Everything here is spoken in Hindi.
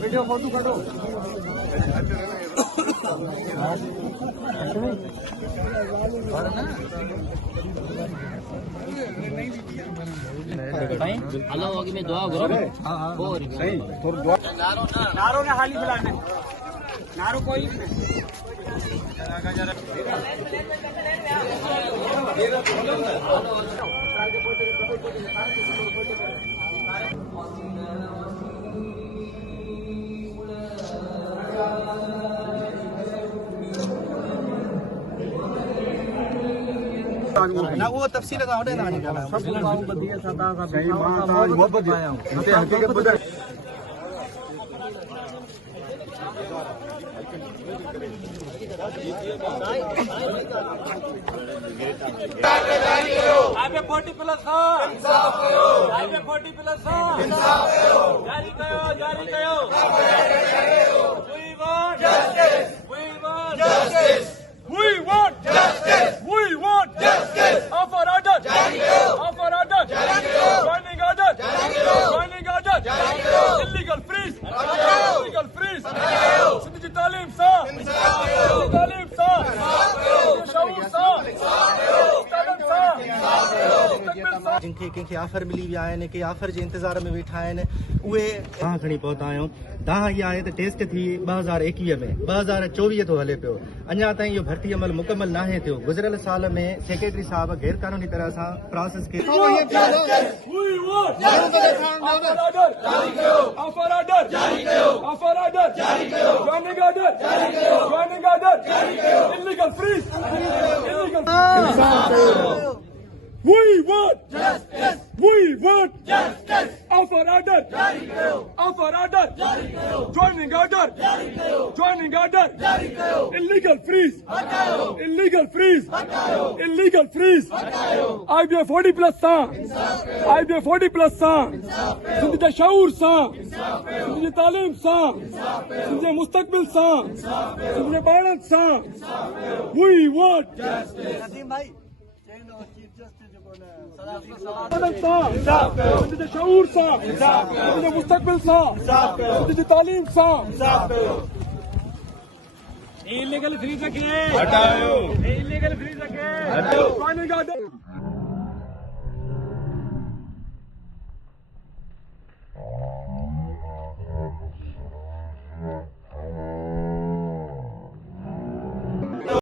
वीडियो फोटो करो। हेलो होगी मैं दुआ करो। हाँ सही थोड़ा दुआ। नारों ने हाली बुलाने नारों कोई ना वो तफसील का ऑर्डर ना निकाला सब गांव बदिया सदा का सही मां वो बदिया नते हकीकत बदल हाईवे 40 प्लस इंसाफ करो हाईवे 40 प्लस इंसाफ करो जारी करो we want justice we want justice we want justice we want justice offer order जारी करो offer order जारी करो joining order जारी करो joining order जारी करो illegal freeze हटाओ illegal freeze हटाओ सिंध की तालीम सा इंसाफ करो तालीम सा इंसाफ करो शऊर सा इंसाफ करो कदम सा इंसाफ करो जिनके कंहिंखे ऑफर मिली विया आहिनि के ऑफर जे इंतज़ार में वेठा आहिनि उहे तव्हां खणी पहुता आहियूं तव्हां इहा आहे त टेस्ट थी 2021 में 2024 थो हले पियो अञा ताईं इहो भर्ती अमल मुकमल नाहे थियो गुज़िरियल साल में सेक्रेटरी साहब गैर कानूनी तरह सां प्रोसेस खे We want justice. We want justice. Offer order. जारी करो. Offer order. जारी करो. Joining order. जारी करो. Joining order. जारी करो. Illegal freeze. हटाओ. Illegal freeze. हटाओ. Illegal freeze. हटाओ. IBF 40 plus सा. इंसाफ करो. IBF 40 plus सा. इंसाफ करो. सिंध के शऊर सा. इंसाफ करो. सिंध की तालीम सा. इंसाफ करो. सिंध के मुस्तकबिल सा. इंसाफ करो. सिंध के बाणन सा. इंसाफ करो. We want justice. नदीम भाई शऊर सा मुस्तकबिल सा तालीम सा इलीगल फ्रीज रखिए हटाओ इलीगल फ्रीज रखिए हटाओ